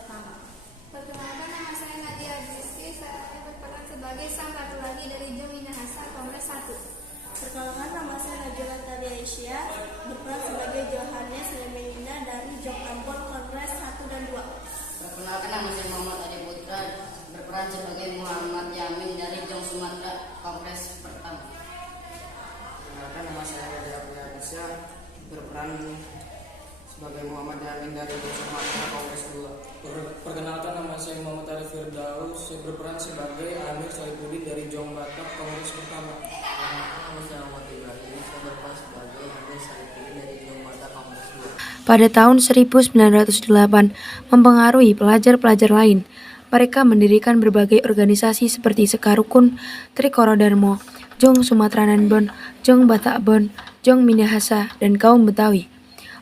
pertama. Perkenalkan, nama saya Nadia Rizky. Saya berperan sebagai sang ratu lagi dari Jong Minahasa Kongres 1. Perkenalkan, nama saya Najwa Talia Aisyah, berperan sebagai Johannes Lemelina dari Jong Ambon Kongres 1 dan 2. Perkenalkan, nama saya Muhammad Adi Putra, berperan sebagai Muhammad Yamin dari Jong Sumatera Kongres pertama. Perkenalkan, nama saya Nadia Aisyah, berperan sebagai Muhammad Yamin dari Jong Sumatera Kongres 2. Perkenalkan, nama saya Muhammad Arif Firdaus, saya berperan sebagai Amir Saifuddin dari Jong Batak Kongres pertama. Nama saya Muhammad Ibrahim, saya berperan sebagai Amir Saifuddin dari Jong Batak Kongres 2. Pada tahun 1908, mempengaruhi pelajar-pelajar lain. Mereka mendirikan berbagai organisasi seperti Sekarukun, Trikorodarmo, Jong Sumatera Nanbon, Jong Batakbon, Jong Minahasa, dan Kaum Betawi.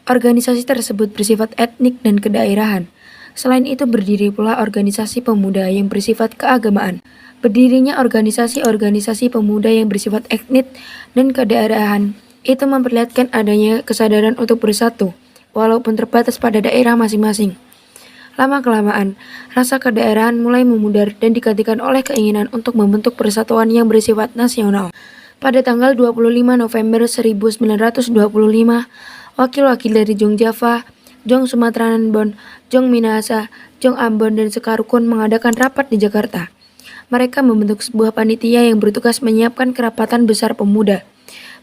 Organisasi tersebut bersifat etnik dan kedaerahan. Selain itu berdiri pula organisasi pemuda yang bersifat keagamaan. Berdirinya organisasi-organisasi pemuda yang bersifat etnik dan kedaerahan itu memperlihatkan adanya kesadaran untuk bersatu, walaupun terbatas pada daerah masing-masing. Lama-kelamaan, rasa kedaerahan mulai memudar dan digantikan oleh keinginan untuk membentuk persatuan yang bersifat nasional. Pada tanggal 25 November 1925, wakil-wakil dari Jong Java, Jong Sumatera Nanbon, Jong Minahasa, Jong Ambon, dan Sekarukun mengadakan rapat di Jakarta. Mereka membentuk sebuah panitia yang bertugas menyiapkan kerapatan besar pemuda.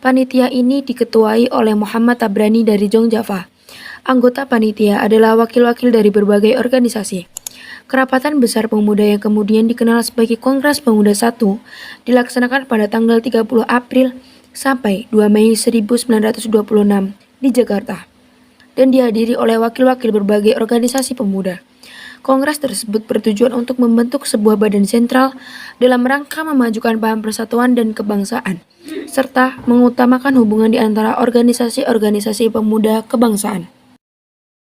Panitia ini diketuai oleh Muhammad Tabrani dari Jong Java. Anggota panitia adalah wakil-wakil dari berbagai organisasi. Kerapatan besar pemuda yang kemudian dikenal sebagai Kongres Pemuda 1 dilaksanakan pada tanggal 30 April sampai 2 Mei 1926 di Jakarta dan dihadiri oleh wakil-wakil berbagai organisasi pemuda. Kongres tersebut bertujuan untuk membentuk sebuah badan sentral dalam rangka memajukan paham persatuan dan kebangsaan, serta mengutamakan hubungan di antara organisasi-organisasi pemuda kebangsaan.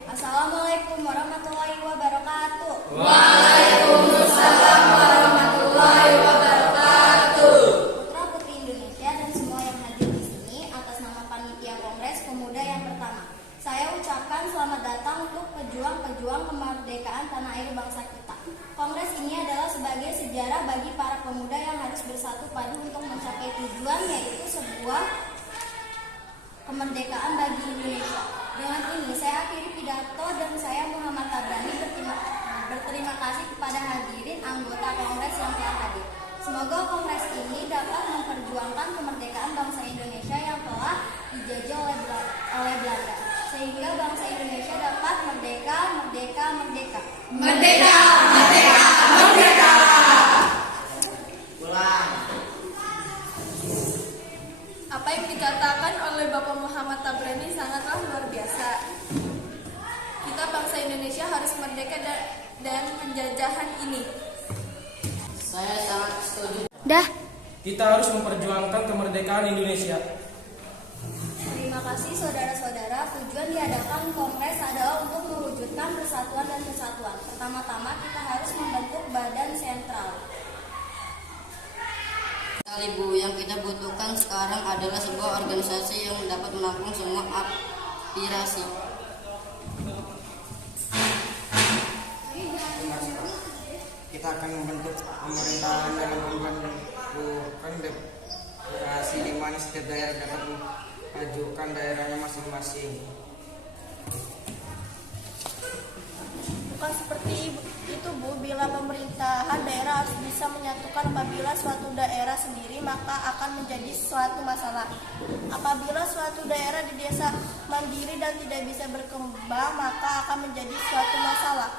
Assalamualaikum warahmatullahi wabarakatuh. Waalaikumsalam warahmatullahi wabarakatuh. Putra-putri Indonesia dan semua yang hadir di sini, atas nama Panitia Kongres Pemuda yang pertama, saya ucapkan selamat datang untuk pejuang-pejuang kemerdekaan tanah air bangsa kita. Kongres ini adalah sebagai sejarah bagi para pemuda yang harus bersatu padu untuk mencapai tujuan, yaitu sebuah kemerdekaan bagi Indonesia. Dengan ini saya akhiri pidato dan saya Muhammad Tabrani berterima kasih kepada hadirin anggota Kongres yang telah hadir. Semoga Kongres ini dapat memperjuangkan kemerdekaan bangsa Indonesia yang telah dijajah oleh Belanda, sehingga bangsa Indonesia dapat merdeka, merdeka, merdeka. Merdeka, merdeka, merdeka. Apa yang dikatakan oleh Bapak Muhammad Tabrani sangatlah luar biasa. Kita bangsa Indonesia harus merdeka dan penjajahan ini. Saya sangat setuju. Kita harus memperjuangkan kemerdekaan Indonesia. Terima kasih saudara-saudara. Tujuan diadakan Kongres adalah untuk mewujudkan persatuan dan kesatuan. Pertama-tama kita harus membentuk badan sentral. Bu, yang kita butuhkan sekarang adalah sebuah organisasi yang dapat menampung semua aspirasi. Kita akan membentuk pemerintahan yang membentukkan demokrasi di mana setiap daerah dapat mengajukan daerahnya masing-masing. Bukan seperti itu, Bu. Bila pemerintahan daerah harus bisa menyatukan, apabila suatu daerah sendiri maka akan menjadi suatu masalah. Apabila suatu daerah di desa mandiri dan tidak bisa berkembang, maka akan menjadi suatu masalah.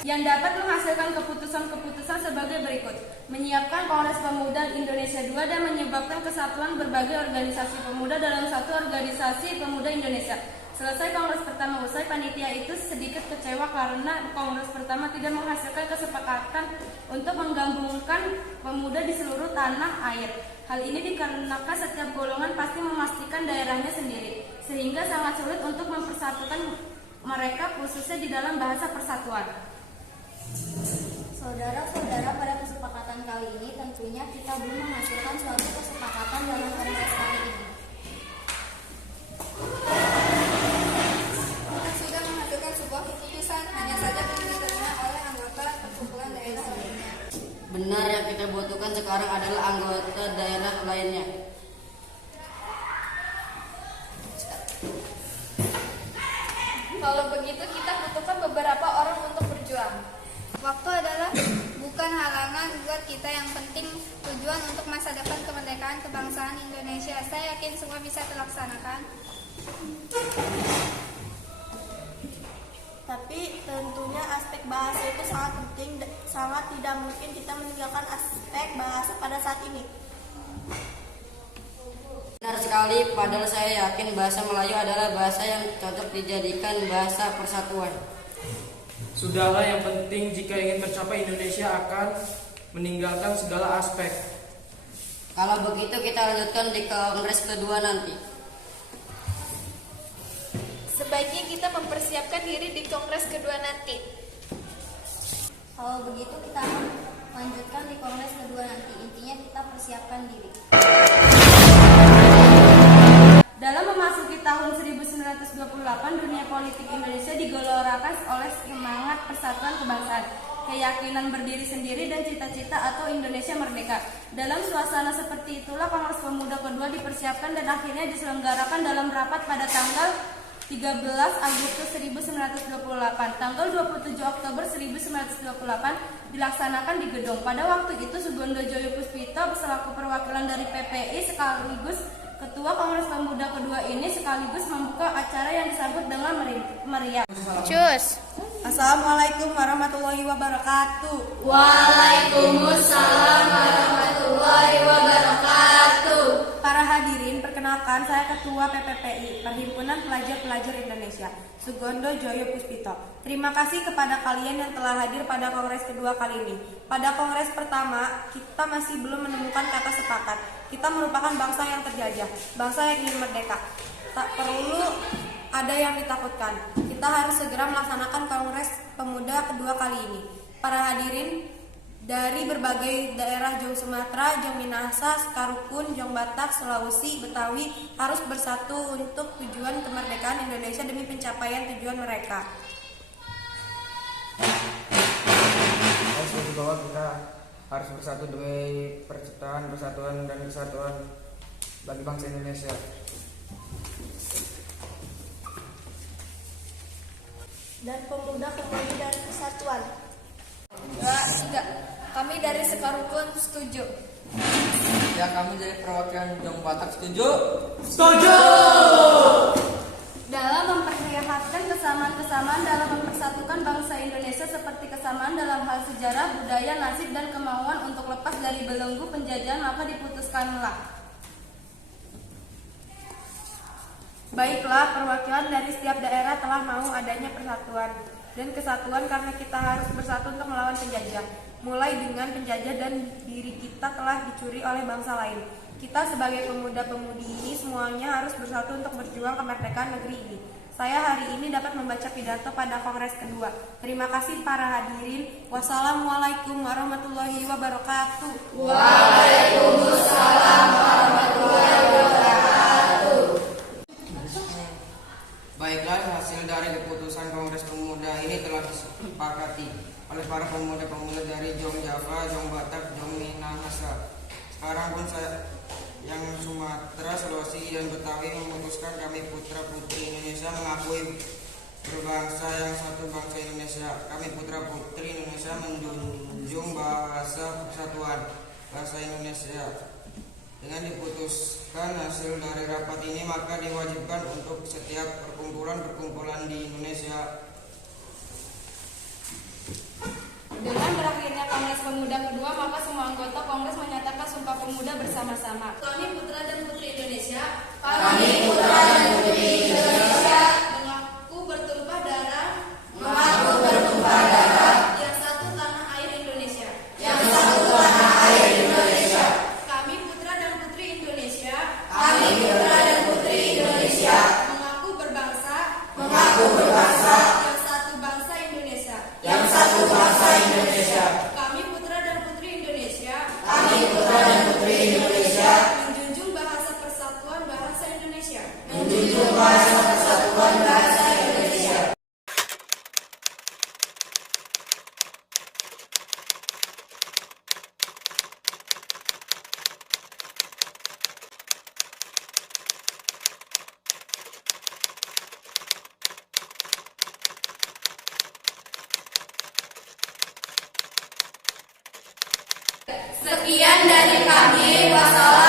Yang dapat menghasilkan keputusan-keputusan sebagai berikut: menyiapkan Kongres Pemuda Indonesia 2 dan menyebabkan kesatuan berbagai organisasi pemuda dalam satu organisasi pemuda Indonesia. Selesai Kongres pertama usai, panitia itu sedikit kecewa karena Kongres pertama tidak menghasilkan kesepakatan untuk menggabungkan pemuda di seluruh tanah air. Hal ini dikarenakan setiap golongan pasti memastikan daerahnya sendiri, sehingga sangat sulit untuk mempersatukan mereka, khususnya di dalam bahasa persatuan. Saudara-saudara, pada kesepakatan kali ini tentunya kita belum menghasilkan suatu kesepakatan dalam kongres kali ini. Kita sudah menghasilkan sebuah keputusan, hanya saja belum bukan halangan buat kita, yang penting tujuan untuk masa depan kemerdekaan kebangsaan Indonesia. Saya yakin semua bisa terlaksanakan. Tapi tentunya aspek bahasa itu sangat penting, sangat tidak mungkin kita meninggalkan aspek bahasa pada saat ini. Benar sekali, padahal saya yakin bahasa Melayu adalah bahasa yang cocok dijadikan bahasa persatuan. Sudahlah, yang penting jika ingin mencapai Indonesia akan meninggalkan segala aspek. Kalau begitu kita lanjutkan di kongres kedua nanti. Sebaiknya kita mempersiapkan diri di kongres kedua nanti. Kalau begitu kita akan lanjutkan di kongres kedua nanti. Intinya kita persiapkan diri. Dalam memasuki tahun 1928, dunia politik Indonesia digelorakan oleh semangat persatuan kebangsaan, keyakinan berdiri sendiri, dan cita-cita atau Indonesia merdeka. Dalam suasana seperti itulah Kongres Pemuda kedua dipersiapkan dan akhirnya diselenggarakan dalam rapat pada tanggal 13 Agustus 1928. Tanggal 27 Oktober 1928 dilaksanakan di Gedong. Pada waktu itu Sugondo Joyo Puspito selaku perwakilan dari PPI sekaligus Ketua Kongres Pemuda kedua ini sekaligus membuka acara yang disambut dengan meriah. Cus. Assalamualaikum warahmatullahi wabarakatuh. Waalaikumsalam warahmatullahi wabarakatuh. Para hadirin, perkenalkan saya Ketua PPPI, Perhimpunan Pelajar-Pelajar Indonesia, Sugondo Joyo Puspito. Terima kasih kepada kalian yang telah hadir pada kongres kedua kali ini. Pada kongres pertama, kita masih belum menemukan kata sepakat. Kita merupakan bangsa yang terjajah, bangsa yang ingin merdeka. Tak perlu ada yang ditakutkan. Kita harus segera melaksanakan kongres pemuda kedua kali ini. Para hadirin dari berbagai daerah Jong Sumatera, Jong Minahasa, Sekarukun, Jong Batak, Sulawesi, Betawi harus bersatu untuk tujuan kemerdekaan Indonesia demi pencapaian tujuan mereka. Di bawah kita harus bersatu demi perciptaan, persatuan, dan kesatuan bagi bangsa Indonesia. Dan pemuda kembali dari kesatuan. Tidak. Kami dari Sekarukun setuju. Ya, kami dari perwakilan Jong Batak setuju. Dalam memperlihatkan kesamaan-kesamaan dalam mempersatukan bangsa Indonesia seperti kesamaan dalam hal sejarah, budaya, nasib, dan kemauan untuk lepas dari belenggu penjajahan, maka diputuskanlah. Baiklah, perwakilan dari setiap daerah telah mau adanya persatuan dan kesatuan karena kita harus bersatu untuk melawan penjajah. Mulai dengan penjajah dan diri kita telah dicuri oleh bangsa lain. Kita sebagai pemuda-pemudi ini semuanya harus bersatu untuk berjuang kemerdekaan negeri ini. Saya hari ini dapat membaca pidato pada kongres kedua. Terima kasih para hadirin. Wassalamualaikum warahmatullahi wabarakatuh. Waalaikumsalam warahmatullahi wabarakatuh. Baiklah, hasil dari keputusan Kongres Pemuda ini telah disepakati oleh para pemuda-pemuda dari Jong Java, Jong Batak, Jong Minahasa. Sekarang pun saya yang Sumatera, Sulawesi, dan Betawi memutuskan kami putra-putri Indonesia mengakui berbangsa yang satu bangsa Indonesia. Kami putra-putri Indonesia menjunjung bahasa persatuan, bahasa Indonesia. Dengan diputuskan hasil dari rapat ini, maka diwajibkan untuk setiap perkumpulan-perkumpulan di Indonesia. Dengan berakhirnya Kongres Pemuda kedua, maka semua anggota Kongres menyatakan Sumpah Pemuda bersama-sama. Kami putra dan putri Indonesia. Kami putra dan putri Indonesia. Mengaku bertumpah darah. Mengaku bertumpah darah. Yang satu tanah air Indonesia. Yang satu tanah air Indonesia. Kami putra dan putri Indonesia. Kami putra dan putri Indonesia. Mengaku berbangsa. Mengaku berbangsa. Yang satu bangsa Indonesia. Yang satu bangsa Indonesia. Kami putra dan putri Indonesia. Kami putra dan putri Indonesia. Menjunjung bahasa persatuan bahasa Indonesia. Menjunjung Sekian dari kami. Wassalamualaikum.